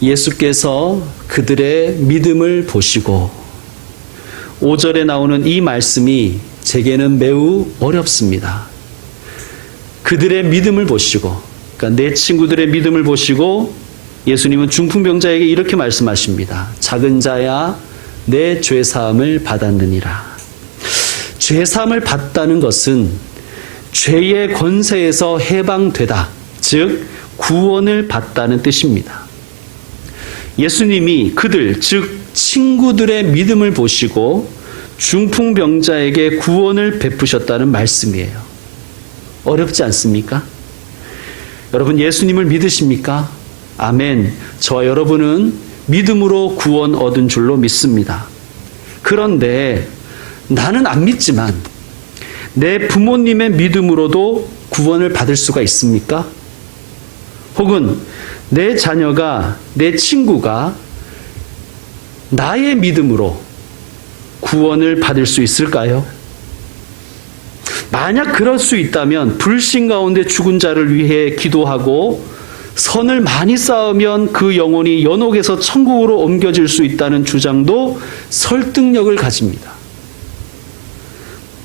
예수께서 그들의 믿음을 보시고 5절에 나오는 이 말씀이 제게는 매우 어렵습니다. 그들의 믿음을 보시고, 그러니까 내 친구들의 믿음을 보시고 예수님은 중풍병자에게 이렇게 말씀하십니다. 작은 자야 내 죄사함을 받았느니라. 죄사함을 받다는 것은 죄의 권세에서 해방되다, 즉 구원을 받다는 뜻입니다. 예수님이 그들, 즉 친구들의 믿음을 보시고 중풍병자에게 구원을 베푸셨다는 말씀이에요. 어렵지 않습니까? 여러분 예수님을 믿으십니까? 아멘. 저와 여러분은 믿음으로 구원 얻은 줄로 믿습니다. 그런데 나는 안 믿지만 내 부모님의 믿음으로도 구원을 받을 수가 있습니까? 혹은 내 자녀가, 내 친구가 나의 믿음으로 구원을 받을 수 있을까요? 만약 그럴 수 있다면 불신 가운데 죽은 자를 위해 기도하고 선을 많이 쌓으면 그 영혼이 연옥에서 천국으로 옮겨질 수 있다는 주장도 설득력을 가집니다.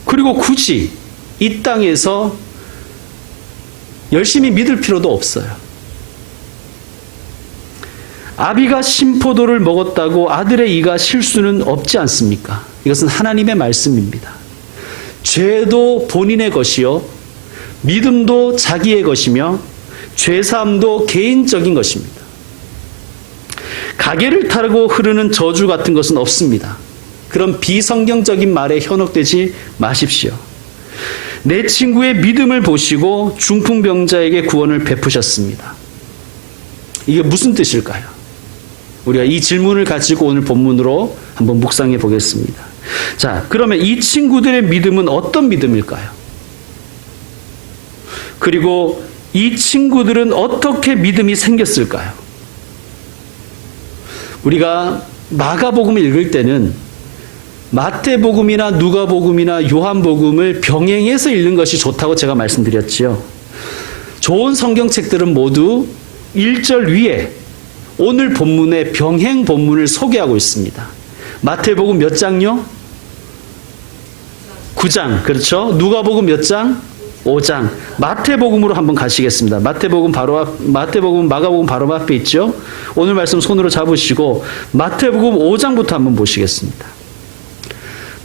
그리고 굳이 이 땅에서 열심히 믿을 필요도 없어요. 아비가 신포도를 먹었다고 아들의 이가 쉴 수는 없지 않습니까? 이것은 하나님의 말씀입니다. 죄도 본인의 것이요, 믿음도 자기의 것이며 죄사함도 개인적인 것입니다. 가게를 타고 흐르는 저주 같은 것은 없습니다. 그런 비성경적인 말에 현혹되지 마십시오. 내 친구의 믿음을 보시고 중풍병자에게 구원을 베푸셨습니다. 이게 무슨 뜻일까요? 우리가 이 질문을 가지고 오늘 본문으로 한번 묵상해 보겠습니다. 자, 그러면 이 친구들의 믿음은 어떤 믿음일까요? 그리고 이 친구들은 어떻게 믿음이 생겼을까요? 우리가 마가복음을 읽을 때는 마태복음이나 누가복음이나 요한복음을 병행해서 읽는 것이 좋다고 제가 말씀드렸지요. 좋은 성경책들은 모두 1절 위에 오늘 본문의 병행 본문을 소개하고 있습니다. 마태복음 몇 장요? 9장. 그렇죠? 누가복음 몇 장? 5장. 마태복음으로 한번 가시겠습니다. 마가복음 바로 앞에 있죠? 오늘 말씀 손으로 잡으시고 마태복음 5장부터 한번 보시겠습니다.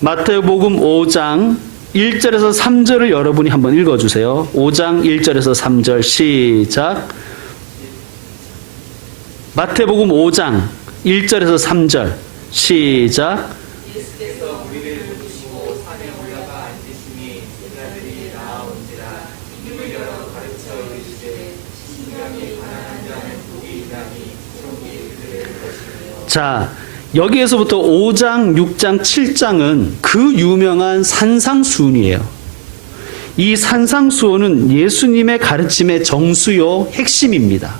마태복음 5장 1절에서 3절을 여러분이 한번 읽어주세요. 5장 1절에서 3절 시작. 마태복음 5장 1절에서 3절 시작. 예수께서 우리를 부르시고 산에 올라가 앉으시니 제자들이 나아온지라 입을 열어 가르쳐 이르시되 신령이 가난한 자는 복이 있나니 천국이 그들의 것이며. 자, 여기에서부터 5장, 6장, 7장은 그 유명한 산상수훈이에요. 이 산상수훈은 예수님의 가르침의 정수요 핵심입니다.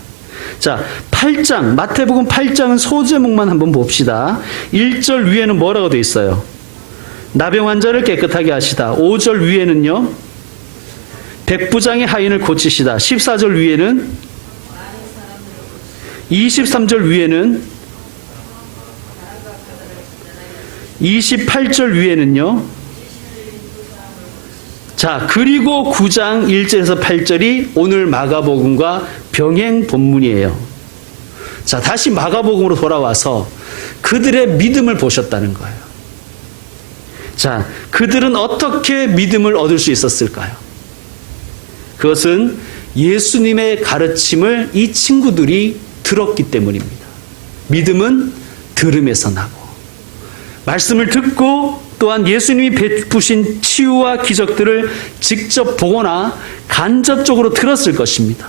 자, 8장, 마태복음 8장은 소제목만 한번 봅시다. 1절 위에는 뭐라고 되어 있어요? 나병 환자를 깨끗하게 하시다. 5절 위에는요, 백부장의 하인을 고치시다. 14절 위에는, 23절 위에는, 28절 위에는요. 자, 그리고 9장 1절에서 8절이 오늘 마가복음과 병행 본문이에요. 자, 다시 마가복음으로 돌아와서 그들의 믿음을 보셨다는 거예요. 자, 그들은 어떻게 믿음을 얻을 수 있었을까요? 그것은 예수님의 가르침을 이 친구들이 들었기 때문입니다. 믿음은 들음에서 나고, 말씀을 듣고 또한 예수님이 베푸신 치유와 기적들을 직접 보거나 간접적으로 들었을 것입니다.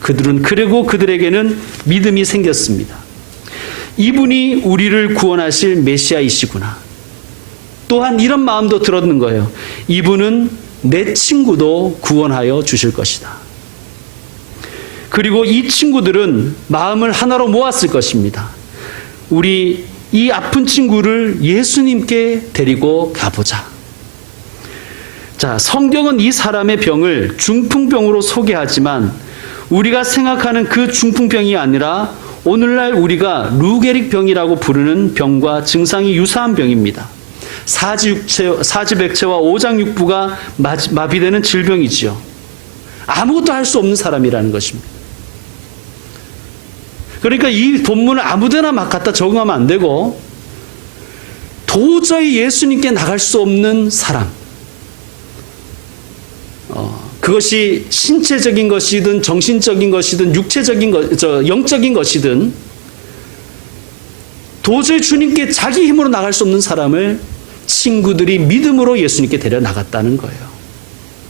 그리고 그들에게는 믿음이 생겼습니다. 이분이 우리를 구원하실 메시아이시구나. 또한 이런 마음도 들었는 거예요. 이분은 내 친구도 구원하여 주실 것이다. 그리고 이 친구들은 마음을 하나로 모았을 것입니다. 우리 이 아픈 친구를 예수님께 데리고 가보자. 자, 성경은 이 사람의 병을 중풍병으로 소개하지만 우리가 생각하는 그 중풍병이 아니라 오늘날 우리가 루게릭 병이라고 부르는 병과 증상이 유사한 병입니다. 사지백체와 오장육부가 마비되는 질병이지요. 아무것도 할 수 없는 사람이라는 것입니다. 그러니까 이 본문을 아무데나 막 갖다 적응하면 안 되고 도저히 예수님께 나갈 수 없는 사람. 그것이 신체적인 것이든 정신적인 것이든 영적인 것이든 도저히 주님께 자기 힘으로 나갈 수 없는 사람을 친구들이 믿음으로 예수님께 데려 나갔다는 거예요.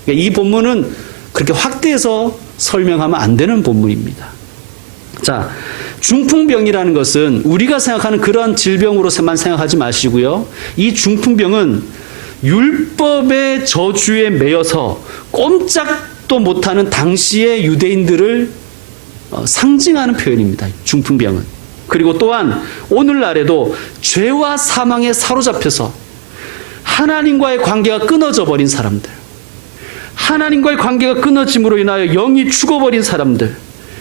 그러니까 이 본문은 그렇게 확대해서 설명하면 안 되는 본문입니다. 자, 중풍병이라는 것은 우리가 생각하는 그러한 질병으로만 생각하지 마시고요. 이 중풍병은 율법의 저주에 매여서 꼼짝도 못하는 당시의 유대인들을 상징하는 표현입니다. 중풍병은. 그리고 또한 오늘날에도 죄와 사망에 사로잡혀서 하나님과의 관계가 끊어져 버린 사람들, 하나님과의 관계가 끊어짐으로 인하여 영이 죽어버린 사람들,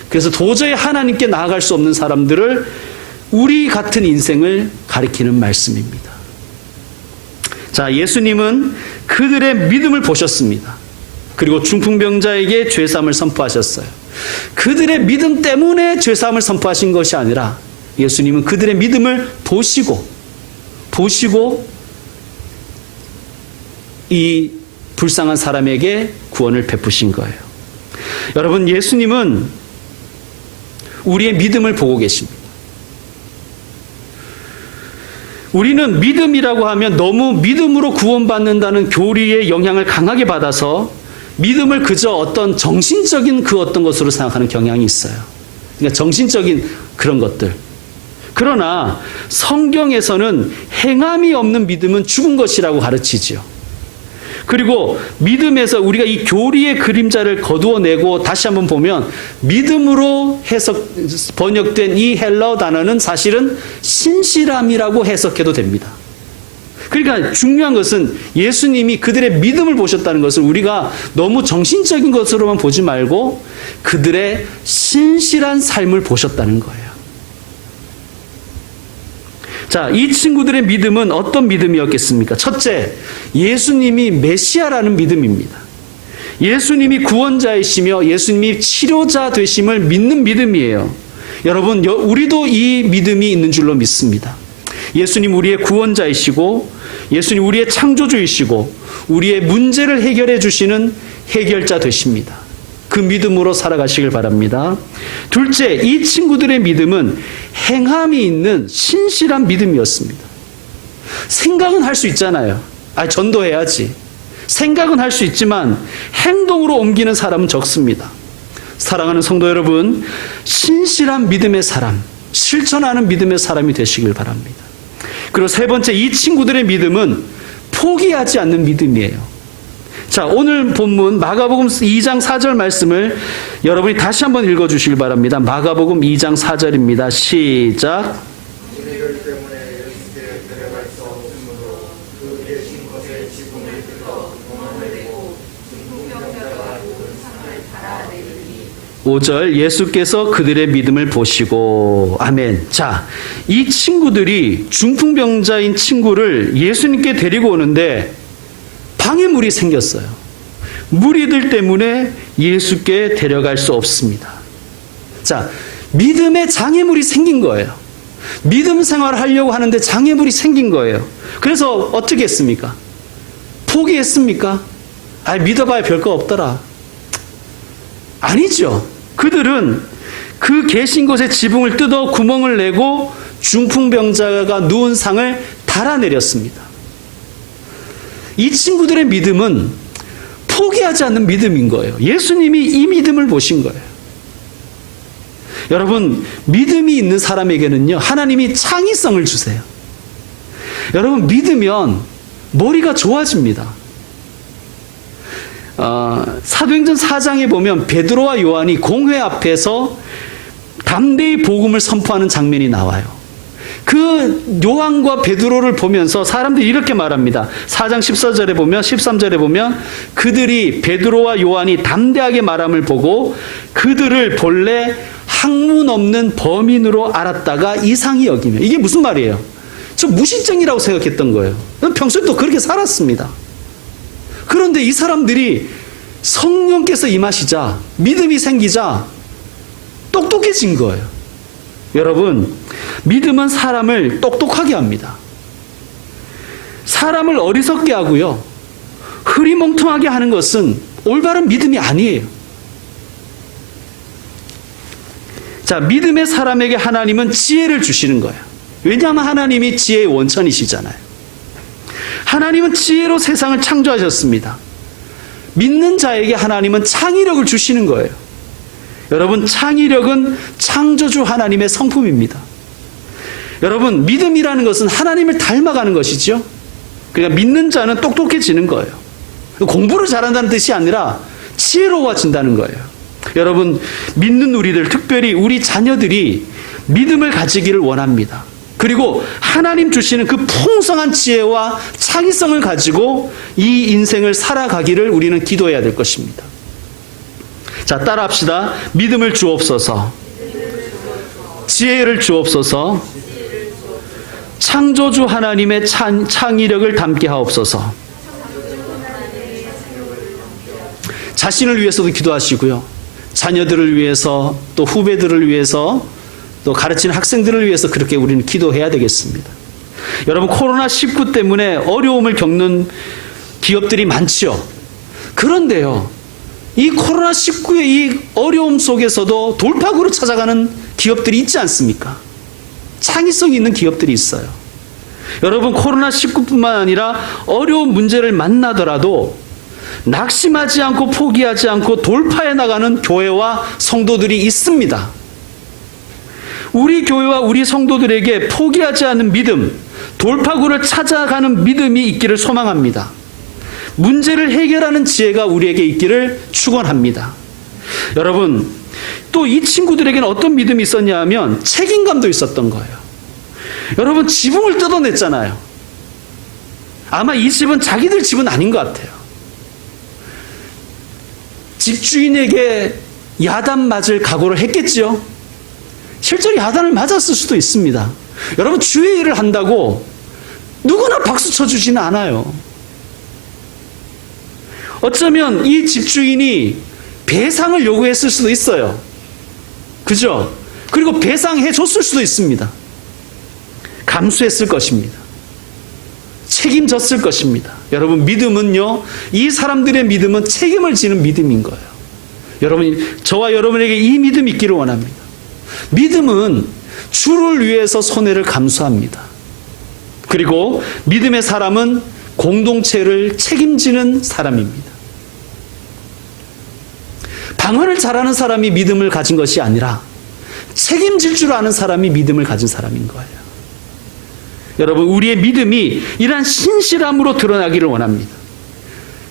그래서 도저히 하나님께 나아갈 수 없는 사람들을 우리 같은 인생을 가리키는 말씀입니다. 자, 예수님은 그들의 믿음을 보셨습니다. 그리고 중풍병자에게 죄사함을 선포하셨어요. 그들의 믿음 때문에 죄사함을 선포하신 것이 아니라 예수님은 그들의 믿음을 보시고 이 불쌍한 사람에게 구원을 베푸신 거예요. 여러분, 예수님은 우리의 믿음을 보고 계십니다. 우리는 믿음이라고 하면 너무 믿음으로 구원받는다는 교리의 영향을 강하게 받아서 믿음을 그저 어떤 정신적인 그 어떤 것으로 생각하는 경향이 있어요. 그러니까 정신적인 그런 것들. 그러나 성경에서는 행함이 없는 믿음은 죽은 것이라고 가르치지요. 그리고 믿음에서 우리가 이 교리의 그림자를 거두어내고 다시 한번 보면 믿음으로 번역된 이 헬라어 단어는 사실은 신실함이라고 해석해도 됩니다. 그러니까 중요한 것은 예수님이 그들의 믿음을 보셨다는 것을 우리가 너무 정신적인 것으로만 보지 말고 그들의 신실한 삶을 보셨다는 거예요. 자, 이 친구들의 믿음은 어떤 믿음이었겠습니까? 첫째, 예수님이 메시아라는 믿음입니다. 예수님이 구원자이시며 예수님이 치료자 되심을 믿는 믿음이에요. 여러분, 우리도 이 믿음이 있는 줄로 믿습니다. 예수님 우리의 구원자이시고 예수님 우리의 창조주이시고 우리의 문제를 해결해 주시는 해결자 되십니다. 그 믿음으로 살아가시길 바랍니다. 둘째, 이 친구들의 믿음은 행함이 있는 신실한 믿음이었습니다. 생각은 할 수 있잖아요. 전도해야지. 생각은 할 수 있지만 행동으로 옮기는 사람은 적습니다. 사랑하는 성도 여러분, 신실한 믿음의 사람, 실천하는 믿음의 사람이 되시길 바랍니다. 그리고 세 번째, 이 친구들의 믿음은 포기하지 않는 믿음이에요. 자, 오늘 본문 마가복음 2장 4절 말씀을 여러분이 다시 한번 읽어주시길 바랍니다. 마가복음 2장 4절입니다. 시작. 우리들 때문에 예수께 데려갈 수 없으므로 그 계신 것에 지붕을 뜯어 구멍을 내고 중풍병자가 누운 상을 달아내리니 5절, 예수께서 그들의 믿음을 보시고. 아멘. 자, 이 친구들이 중풍병자인 친구를 예수님께 데리고 오는데 방해물이 생겼어요. 무리들 때문에 예수께 데려갈 수 없습니다. 자, 믿음에 장애물이 생긴 거예요. 믿음 생활을 하려고 하는데 장애물이 생긴 거예요. 그래서 어떻게 했습니까? 포기했습니까? 믿어봐야 별거 없더라. 아니죠. 그들은 그 계신 곳에 지붕을 뜯어 구멍을 내고 중풍병자가 누운 상을 달아내렸습니다. 이 친구들의 믿음은 포기하지 않는 믿음인 거예요. 예수님이 이 믿음을 보신 거예요. 여러분, 믿음이 있는 사람에게는요, 하나님이 창의성을 주세요. 여러분, 믿으면 머리가 좋아집니다. 사도행전 4장에 보면 베드로와 요한이 공회 앞에서 담대히 복음을 선포하는 장면이 나와요. 그 요한과 베드로를 보면서 사람들이 이렇게 말합니다. 4장 14절에 보면, 13절에 보면 그들이 베드로와 요한이 담대하게 말함을 보고 그들을 본래 학문 없는 범인으로 알았다가 이상히 여기며. 이게 무슨 말이에요? 저 무신증이라고 생각했던 거예요. 평소에 또 그렇게 살았습니다. 그런데 이 사람들이 성령께서 임하시자, 믿음이 생기자 똑똑해진 거예요. 여러분, 믿음은 사람을 똑똑하게 합니다. 사람을 어리석게 하고요, 흐리멍텅하게 하는 것은 올바른 믿음이 아니에요. 자, 믿음의 사람에게 하나님은 지혜를 주시는 거예요. 왜냐하면 하나님이 지혜의 원천이시잖아요. 하나님은 지혜로 세상을 창조하셨습니다. 믿는 자에게 하나님은 창의력을 주시는 거예요. 여러분, 창의력은 창조주 하나님의 성품입니다. 여러분, 믿음이라는 것은 하나님을 닮아가는 것이죠. 그러니까 믿는 자는 똑똑해지는 거예요. 공부를 잘한다는 뜻이 아니라 지혜로워진다는 거예요. 여러분, 믿는 우리들, 특별히 우리 자녀들이 믿음을 가지기를 원합니다. 그리고 하나님 주시는 그 풍성한 지혜와 창의성을 가지고 이 인생을 살아가기를 우리는 기도해야 될 것입니다. 자, 따라합시다. 믿음을 주옵소서. 지혜를 주옵소서. 창조주 하나님의 창의력을 담게 하옵소서. 자신을 위해서도 기도하시고요, 자녀들을 위해서, 또 후배들을 위해서, 또 가르치는 학생들을 위해서 그렇게 우리는 기도해야 되겠습니다. 여러분, 코로나19 때문에 어려움을 겪는 기업들이 많죠. 그런데요, 이 코로나19의 이 어려움 속에서도 돌파구를 찾아가는 기업들이 있지 않습니까? 창의성이 있는 기업들이 있어요. 여러분, 코로나19뿐만 아니라 어려운 문제를 만나더라도 낙심하지 않고 포기하지 않고 돌파해 나가는 교회와 성도들이 있습니다. 우리 교회와 우리 성도들에게 포기하지 않는 믿음, 돌파구를 찾아가는 믿음이 있기를 소망합니다. 문제를 해결하는 지혜가 우리에게 있기를 축원합니다. 여러분, 또 이 친구들에게는 어떤 믿음이 있었냐 하면 책임감도 있었던 거예요. 여러분, 지붕을 뜯어냈잖아요. 아마 이 집은 자기들 집은 아닌 것 같아요. 집주인에게 야단 맞을 각오를 했겠지요. 실제로 야단을 맞았을 수도 있습니다. 여러분, 주의 일을 한다고 누구나 박수 쳐주지는 않아요. 어쩌면 이 집주인이 배상을 요구했을 수도 있어요. 그죠? 그리고 배상해 줬을 수도 있습니다. 감수했을 것입니다. 책임졌을 것입니다. 여러분, 믿음은요, 이 사람들의 믿음은 책임을 지는 믿음인 거예요. 여러분, 저와 여러분에게 이 믿음이 있기를 원합니다. 믿음은 주를 위해서 손해를 감수합니다. 그리고 믿음의 사람은 공동체를 책임지는 사람입니다. 방언을 잘하는 사람이 믿음을 가진 것이 아니라 책임질 줄 아는 사람이 믿음을 가진 사람인 거예요. 여러분, 우리의 믿음이 이러한 신실함으로 드러나기를 원합니다.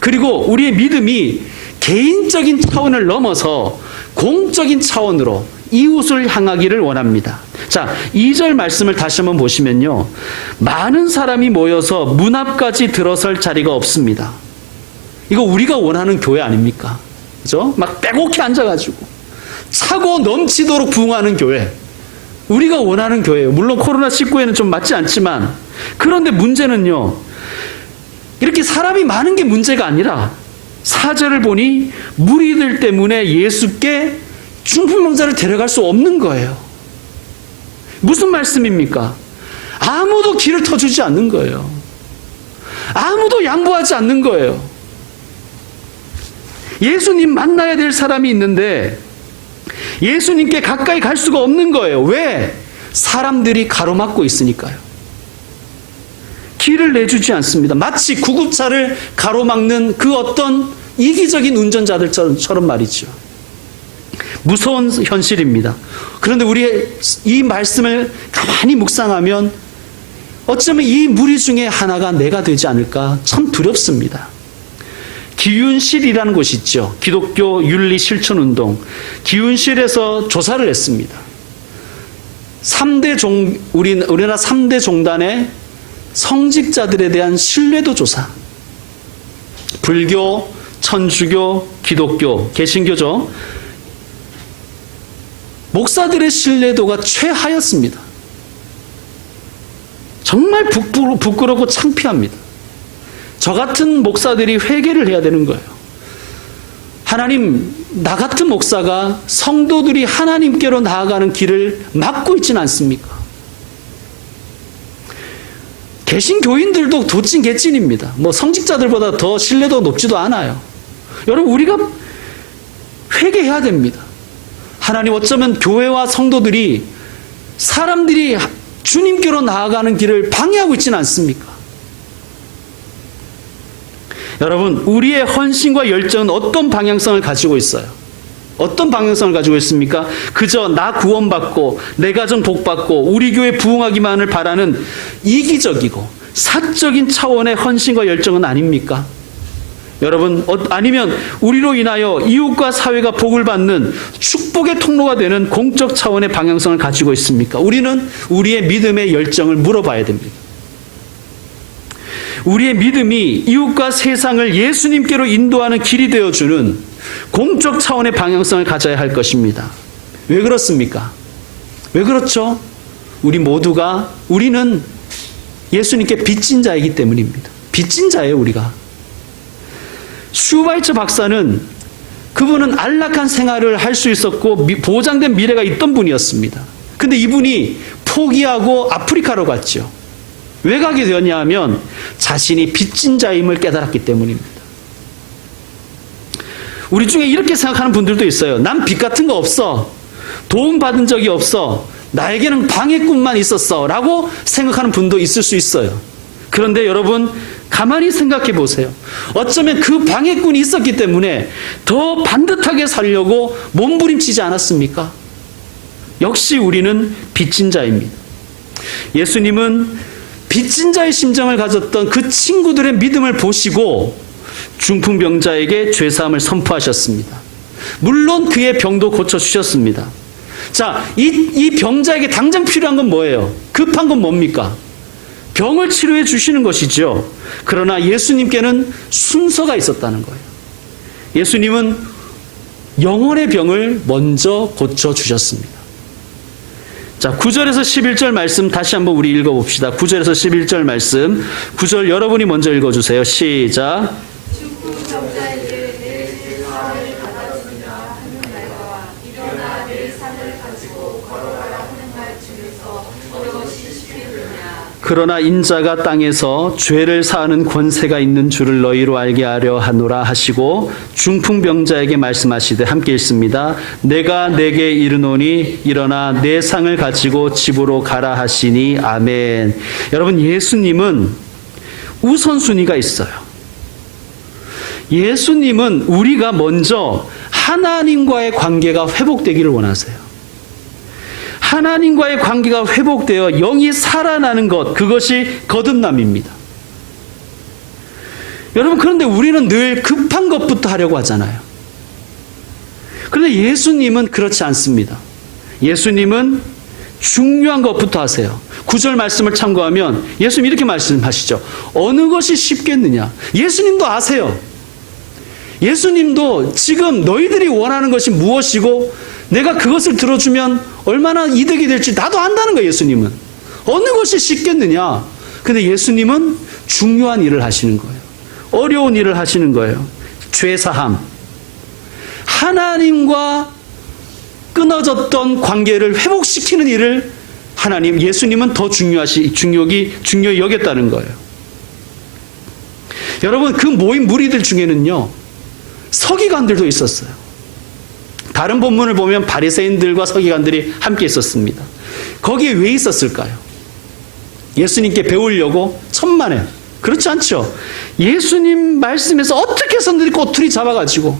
그리고 우리의 믿음이 개인적인 차원을 넘어서 공적인 차원으로 이웃을 향하기를 원합니다. 자, 2절 말씀을 다시 한번 보시면요, 많은 사람이 모여서 문 앞까지 들어설 자리가 없습니다. 이거 우리가 원하는 교회 아닙니까? 그죠? 막 빼곡히 앉아가지고 차고 넘치도록 부흥하는 교회, 우리가 원하는 교회예요. 물론 코로나19에는 좀 맞지 않지만, 그런데 문제는요, 이렇게 사람이 많은 게 문제가 아니라 4절을 보니 무리들 때문에 예수께 중풍병자를 데려갈 수 없는 거예요. 무슨 말씀입니까? 아무도 길을 터주지 않는 거예요. 아무도 양보하지 않는 거예요. 예수님 만나야 될 사람이 있는데 예수님께 가까이 갈 수가 없는 거예요. 왜? 사람들이 가로막고 있으니까요. 길을 내주지 않습니다. 마치 구급차를 가로막는 그 어떤 이기적인 운전자들처럼 말이죠. 무서운 현실입니다. 그런데 우리 이 말씀을 가만히 묵상하면 어쩌면 이 무리 중에 하나가 내가 되지 않을까 참 두렵습니다. 기윤실이라는 곳이 있죠. 기독교 윤리 실천 운동. 기윤실에서 조사를 했습니다. 우리나라 3대 종단의 성직자들에 대한 신뢰도 조사. 불교, 천주교, 기독교, 개신교죠. 목사들의 신뢰도가 최하였습니다. 정말 부끄럽고 창피합니다. 저 같은 목사들이 회개를 해야 되는 거예요. 하나님, 나 같은 목사가 성도들이 하나님께로 나아가는 길을 막고 있지는 않습니까? 개신 교인들도 도찐 개찐입니다. 뭐 성직자들보다 더 신뢰도가 높지도 않아요. 여러분, 우리가 회개해야 됩니다. 하나님, 어쩌면 교회와 성도들이 사람들이 주님께로 나아가는 길을 방해하고 있지는 않습니까? 여러분, 우리의 헌신과 열정은 어떤 방향성을 가지고 있어요? 어떤 방향성을 가지고 있습니까? 그저 나 구원받고 내 가정 복받고 우리 교회 부흥하기만을 바라는 이기적이고 사적인 차원의 헌신과 열정은 아닙니까? 여러분, 아니면 우리로 인하여 이웃과 사회가 복을 받는 축복의 통로가 되는 공적 차원의 방향성을 가지고 있습니까? 우리는 우리의 믿음의 열정을 물어봐야 됩니다. 우리의 믿음이 이웃과 세상을 예수님께로 인도하는 길이 되어주는 공적 차원의 방향성을 가져야 할 것입니다. 왜 그렇습니까? 왜 그렇죠? 우리는 예수님께 빚진 자이기 때문입니다. 빚진 자예요, 우리가. 슈바이처 박사는, 그분은 안락한 생활을 할 수 있었고 보장된 미래가 있던 분이었습니다. 근데 이분이 포기하고 아프리카로 갔죠. 왜 가게 되었냐 하면 자신이 빚진 자임을 깨달았기 때문입니다. 우리 중에 이렇게 생각하는 분들도 있어요. 난 빚 같은 거 없어. 도움 받은 적이 없어. 나에게는 방해꾼만 있었어. 라고 생각하는 분도 있을 수 있어요. 그런데 여러분, 가만히 생각해 보세요. 어쩌면 그 방해꾼이 있었기 때문에 더 반듯하게 살려고 몸부림치지 않았습니까? 역시 우리는 빚진 자입니다. 예수님은 빚진 자의 심정을 가졌던 그 친구들의 믿음을 보시고 중풍병자에게 죄사함을 선포하셨습니다. 물론 그의 병도 고쳐주셨습니다. 자, 이 병자에게 당장 필요한 건 뭐예요? 급한 건 뭡니까? 병을 치료해 주시는 것이죠. 그러나 예수님께는 순서가 있었다는 거예요. 예수님은 영혼의 병을 먼저 고쳐주셨습니다. 자, 9절에서 11절 말씀 다시 한번 우리 읽어봅시다. 9절에서 11절 말씀. 9절 여러분이 먼저 읽어주세요. 시작. 중풍병자에게 내 상을 받아주리라 하는 말과 일어나 내 상을 가지고 걸어가라 하는 말 중에서 무엇이 쉽겠느냐. 그러나 인자가 땅에서 죄를 사하는 권세가 있는 줄을 너희로 알게 하려 하노라 하시고 중풍병자에게 말씀하시되, 함께 읽습니다. 내가 내게 이르노니 일어나 내 상을 가지고 집으로 가라 하시니 아멘. 여러분, 예수님은 우선순위가 있어요. 예수님은 우리가 먼저 하나님과의 관계가 회복되기를 원하세요. 하나님과의 관계가 회복되어 영이 살아나는 것, 그것이 거듭남입니다. 여러분, 그런데 우리는 늘 급한 것부터 하려고 하잖아요. 그런데 예수님은 그렇지 않습니다. 예수님은 중요한 것부터 하세요. 9절 말씀을 참고하면 예수님 이렇게 말씀하시죠. 어느 것이 쉽겠느냐. 예수님도 아세요. 예수님도 지금 너희들이 원하는 것이 무엇이고 내가 그것을 들어주면 얼마나 이득이 될지 나도 안다는 거예요. 예수님은 어느 것이 쉽겠느냐. 근데 예수님은 중요한 일을 하시는 거예요. 어려운 일을 하시는 거예요. 죄사함, 하나님과 끊어졌던 관계를 회복시키는 일을 예수님은 더 중요히 여겼다는 거예요. 여러분, 그 모임 무리들 중에는요, 서기관들도 있었어요. 다른 본문을 보면 바리새인들과 서기관들이 함께 있었습니다. 거기에 왜 있었을까요? 예수님께 배우려고? 천만에. 그렇지 않죠. 예수님 말씀에서 어떻게 해서든지 꼬투리 잡아가지고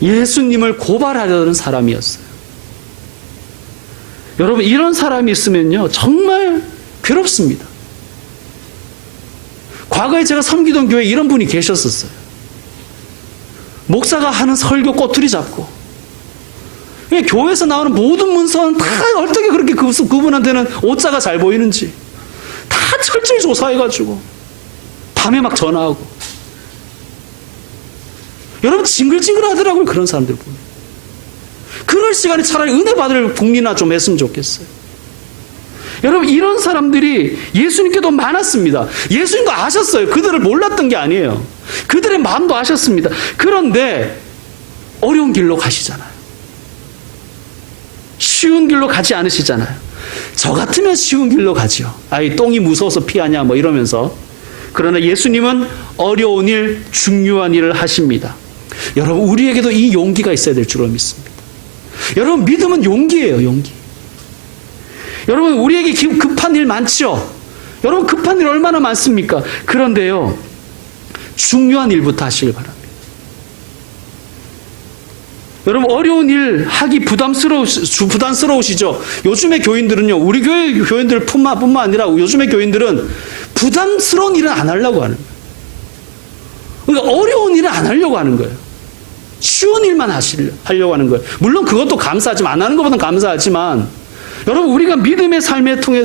예수님을 고발하려는 사람이었어요. 여러분, 이런 사람이 있으면요, 정말 괴롭습니다. 과거에 제가 섬기던 교회에 이런 분이 계셨었어요. 목사가 하는 설교 꼬투리 잡고, 교회에서 나오는 모든 문서는 다 어떻게 그렇게 그분한테는 오자가 잘 보이는지 다 철저히 조사해가지고 밤에 막 전화하고. 여러분, 징글징글 하더라고요, 그런 사람들 보면. 그럴 시간에 차라리 은혜 받을 복리나 좀 했으면 좋겠어요. 여러분, 이런 사람들이 예수님께도 많았습니다. 예수님도 아셨어요. 그들을 몰랐던 게 아니에요. 그들의 마음도 아셨습니다. 그런데 어려운 길로 가시잖아요. 쉬운 길로 가지 않으시잖아요. 저 같으면 쉬운 길로 가죠. 아이, 똥이 무서워서 피하냐 뭐 이러면서. 그러나 예수님은 어려운 일, 중요한 일을 하십니다. 여러분, 우리에게도 이 용기가 있어야 될 줄로 믿습니다. 여러분, 믿음은 용기예요, 용기. 여러분, 우리에게 급한 일 많죠? 여러분, 급한 일 얼마나 많습니까? 그런데요, 중요한 일부터 하시길 바랍니다. 여러분, 어려운 일 하기 부담스러우시죠? 요즘의 교인들은요, 우리 교회 교인들뿐만 아니라 요즘의 교인들은 부담스러운 일은 안 하려고 하는 거예요. 그러니까 어려운 일은 안 하려고 하는 거예요. 쉬운 일만 하려고 하는 거예요. 물론 그것도 감사하지만, 안 하는 것보다는 감사하지만, 여러분, 우리가 믿음의 삶에 통해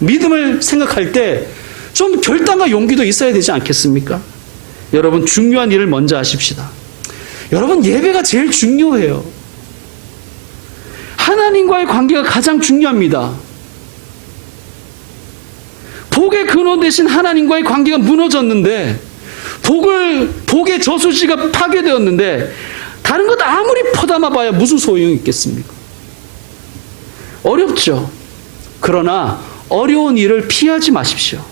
믿음을 생각할 때 좀 결단과 용기도 있어야 되지 않겠습니까? 여러분, 중요한 일을 먼저 하십시다. 여러분, 예배가 제일 중요해요. 하나님과의 관계가 가장 중요합니다. 복의 근원 되신 하나님과의 관계가 무너졌는데, 복의 저수지가 파괴되었는데, 다른 것 아무리 퍼담아 봐야 무슨 소용이 있겠습니까? 어렵죠. 그러나 어려운 일을 피하지 마십시오.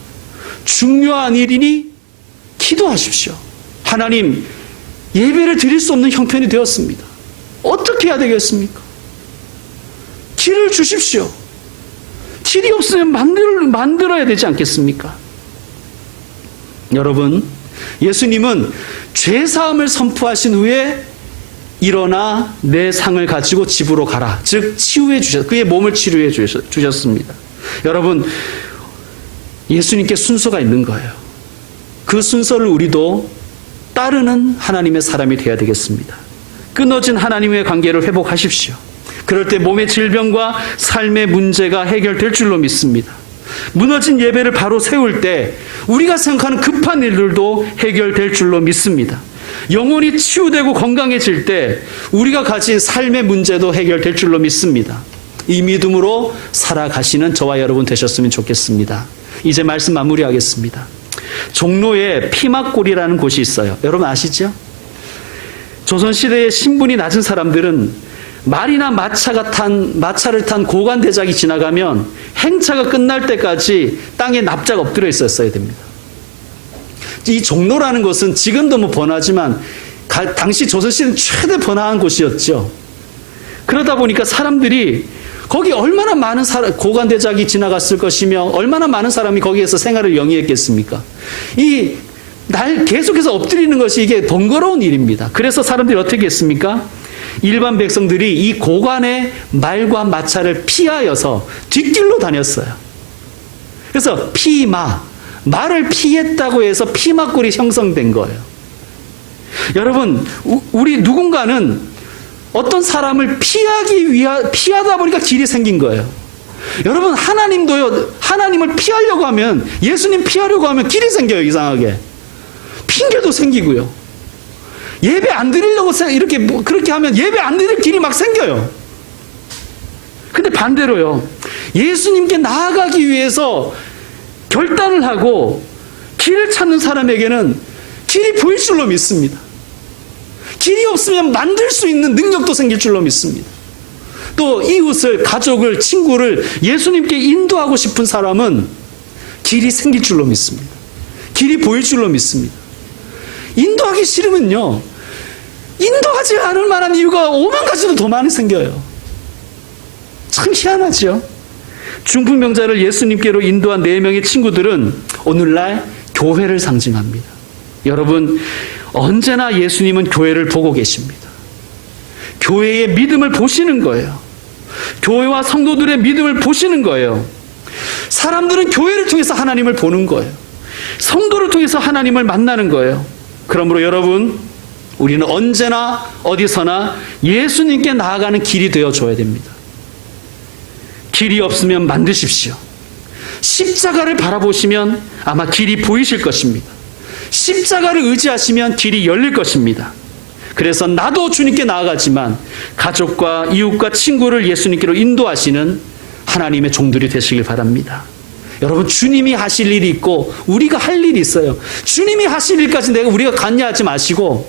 중요한 일이니 기도하십시오. 하나님, 예배를 드릴 수 없는 형편이 되었습니다. 어떻게 해야 되겠습니까? 길을 주십시오. 길이 없으면 만들어야 되지 않겠습니까? 여러분, 예수님은 죄사함을 선포하신 후에 일어나 내 상을 가지고 집으로 가라. 즉, 그의 몸을 치료해 주셨습니다. 여러분, 예수님께 순서가 있는 거예요. 그 순서를 우리도 따르는 하나님의 사람이 되어야 되겠습니다. 끊어진 하나님의 관계를 회복하십시오. 그럴 때 몸의 질병과 삶의 문제가 해결될 줄로 믿습니다. 무너진 예배를 바로 세울 때 우리가 생각하는 급한 일들도 해결될 줄로 믿습니다. 영혼이 치유되고 건강해질 때 우리가 가진 삶의 문제도 해결될 줄로 믿습니다. 이 믿음으로 살아가시는 저와 여러분 되셨으면 좋겠습니다. 이제 말씀 마무리하겠습니다. 종로에 피막골이라는 곳이 있어요. 여러분 아시죠? 조선시대에 신분이 낮은 사람들은 말이나 마차를 탄 고관대작이 지나가면 행차가 끝날 때까지 땅에 납작 엎드려 있었어야 됩니다. 이 종로라는 곳은 지금도 뭐 번화지만 당시 조선시대는 최대 번화한 곳이었죠. 그러다 보니까 사람들이 거기 얼마나 많은 고관대작이 지나갔을 것이며 얼마나 많은 사람이 거기에서 생활을 영위했겠습니까? 계속해서 엎드리는 것이 이게 번거로운 일입니다. 그래서 사람들이 어떻게 했습니까? 일반 백성들이 이 고관의 말과 마차를 피하여서 뒷길로 다녔어요. 그래서 말을 피했다고 해서 피막골이 형성된 거예요. 여러분, 우리 누군가는 어떤 사람을 피하다 보니까 길이 생긴 거예요. 여러분, 하나님도요, 하나님을 피하려고 하면, 예수님 피하려고 하면 길이 생겨요, 이상하게. 핑계도 생기고요. 예배 안 드리려고 그렇게 하면 예배 안 드릴 길이 막 생겨요. 근데 반대로요, 예수님께 나아가기 위해서 결단을 하고 길을 찾는 사람에게는 길이 보일 줄로 믿습니다. 길이 없으면 만들 수 있는 능력도 생길 줄로 믿습니다. 또 이웃을, 가족을, 친구를 예수님께 인도하고 싶은 사람은 길이 생길 줄로 믿습니다. 길이 보일 줄로 믿습니다. 인도하기 싫으면요, 인도하지 않을 만한 이유가 5만 가지도 더 많이 생겨요. 참 희한하죠. 중풍병자를 예수님께로 인도한 4명의 친구들은 오늘날 교회를 상징합니다. 여러분, 언제나 예수님은 교회를 보고 계십니다. 교회의 믿음을 보시는 거예요. 교회와 성도들의 믿음을 보시는 거예요. 사람들은 교회를 통해서 하나님을 보는 거예요. 성도를 통해서 하나님을 만나는 거예요. 그러므로 여러분, 우리는 언제나 어디서나 예수님께 나아가는 길이 되어줘야 됩니다. 길이 없으면 만드십시오. 십자가를 바라보시면 아마 길이 보이실 것입니다. 십자가를 의지하시면 길이 열릴 것입니다. 그래서 나도 주님께 나아가지만 가족과 이웃과 친구를 예수님께로 인도하시는 하나님의 종들이 되시길 바랍니다. 여러분, 주님이 하실 일이 있고 우리가 할 일이 있어요. 주님이 하실 일까지 우리가 관여하지 마시고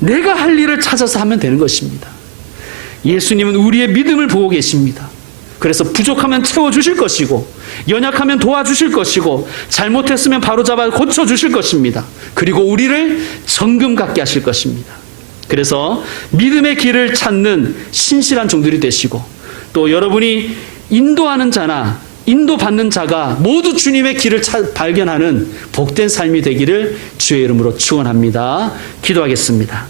내가 할 일을 찾아서 하면 되는 것입니다. 예수님은 우리의 믿음을 보고 계십니다. 그래서 부족하면 채워주실 것이고 연약하면 도와주실 것이고 잘못했으면 바로잡아 고쳐주실 것입니다. 그리고 우리를 정금 갖게 하실 것입니다. 그래서 믿음의 길을 찾는 신실한 종들이 되시고 또 여러분이 인도하는 자나 인도받는 자가 모두 주님의 길을 발견하는 복된 삶이 되기를 주의 이름으로 축원합니다. 기도하겠습니다.